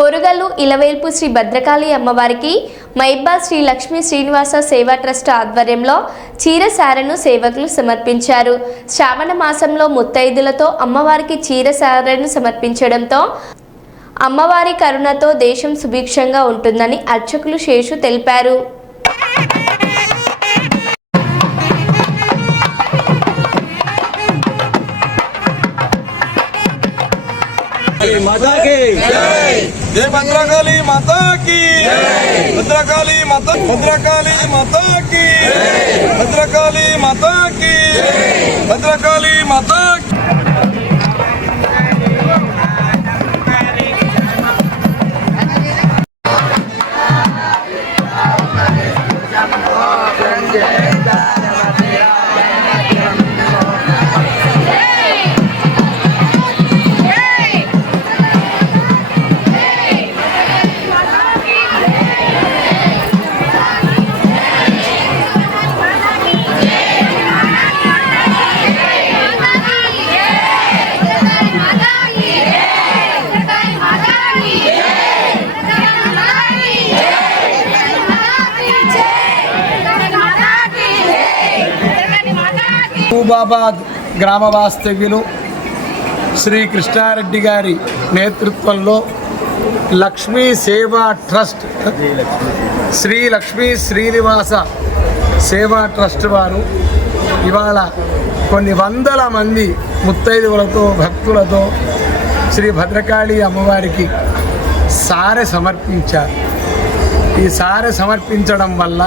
ఓరుగల్లు ఇలవేల్పు శ్రీ భద్రకాళి అమ్మవారికి మైబ్బా శ్రీ లక్ష్మీ శ్రీనివాస సేవా ట్రస్ట్ ఆధ్వర్యంలో చీర సారెను సేవకులు సమర్పించారు. శ్రావణ మాసంలో ముత్తైదులతో అమ్మవారికి చీర సారెను సమర్పించడంతో అమ్మవారి కరుణతో దేశం సుభిక్షంగా ఉంటుందని అర్చకులు శేషు తెలిపారు. माता జై భద్రకాళి మాతాకి. భద్రకాళి మాత భద్రకాళి మాతాకి. భద్రకాళి మాతాకి. భద్రకాళి మాతాకి. Yeah. మహబూబాబాద్ గ్రామ వాస్తవ్యులు శ్రీ కృష్ణారెడ్డి గారి నేతృత్వంలో లక్ష్మీ సేవా ట్రస్ట్ శ్రీ లక్ష్మీ శ్రీనివాస సేవా ట్రస్ట్ వారు ఇవాళ కొన్ని వందల మంది ముత్తైదువులతో భక్తులతో శ్రీ భద్రకాళి అమ్మవారికి సారె సమర్పించారు. ఈ సారె సమర్పించడం వల్ల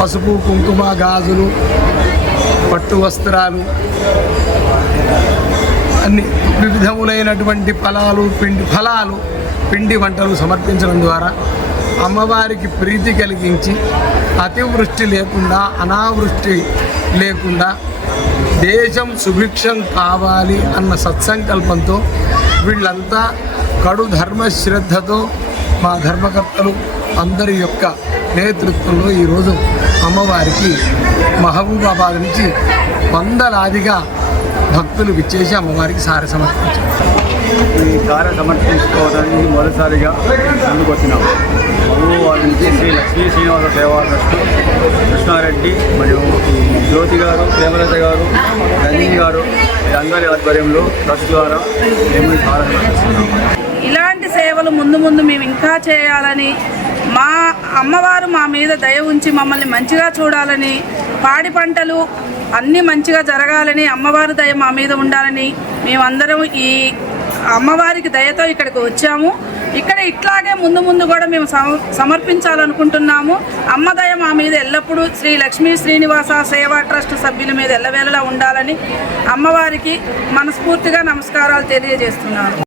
పసుపు కుంకుమ గాజులు పట్టు వస్త్రాలు అన్ని వివిధములైనటువంటి ఫలాలు పిండి ఫలాలు పిండి వంటలు సమర్పించడం ద్వారా అమ్మవారికి ప్రీతి కలిగించి అతివృష్టి లేకుండా అనావృష్టి లేకుండా దేశం సుభిక్షం కావాలి అన్న సత్సంకల్పంతో వీళ్ళంతా కడు ధర్మశ్రద్ధతో మా ధర్మకర్తలు అందరి యొక్క నేతృత్వంలో ఈరోజు అమ్మవారికి మహబూబాబాద్ నుంచి వందలాదిగా భక్తులు విచ్చేసి అమ్మవారికి సార సమర్పించారు. ఈ సార సమర్పించుకోవడానికి మొదటిసారిగా ముందుకు వచ్చినాం. మహబూబాబాద్ నుంచి శ్రీ లక్ష్మీ శ్రీనివాస సేవా ట్రస్ట్ కృష్ణారెడ్డి మరియు జ్యోతి గారు ప్రేమలత గారు రంజన్ గారు వీరందరి ఆధ్వర్యంలో ట్రస్ట్ ద్వారా మేము సారణ సమర్పిస్తున్నాము సేవలు ముందు ముందు మేము ఇంకా చేయాలని మా అమ్మవారు మా మీద దయ ఉంచి మమ్మల్ని మంచిగా చూడాలని పాడి పంటలు అన్నీ మంచిగా జరగాలని అమ్మవారి దయ మా మీద ఉండాలని మేమందరం ఈ అమ్మవారికి దయతో ఇక్కడికి వచ్చాము. ఇక్కడ ఇట్లాగే ముందు ముందు కూడా మేము సమ- సమర్పించాలనుకుంటున్నాము. అమ్మ దయ మా మీద ఎల్లప్పుడూ శ్రీ లక్ష్మీ శ్రీనివాస సేవా ట్రస్ట్ సభ్యుల మీద ఎల్లవేళలా ఉండాలని అమ్మవారికి మనస్ఫూర్తిగా నమస్కారాలు తెలియజేస్తున్నాను.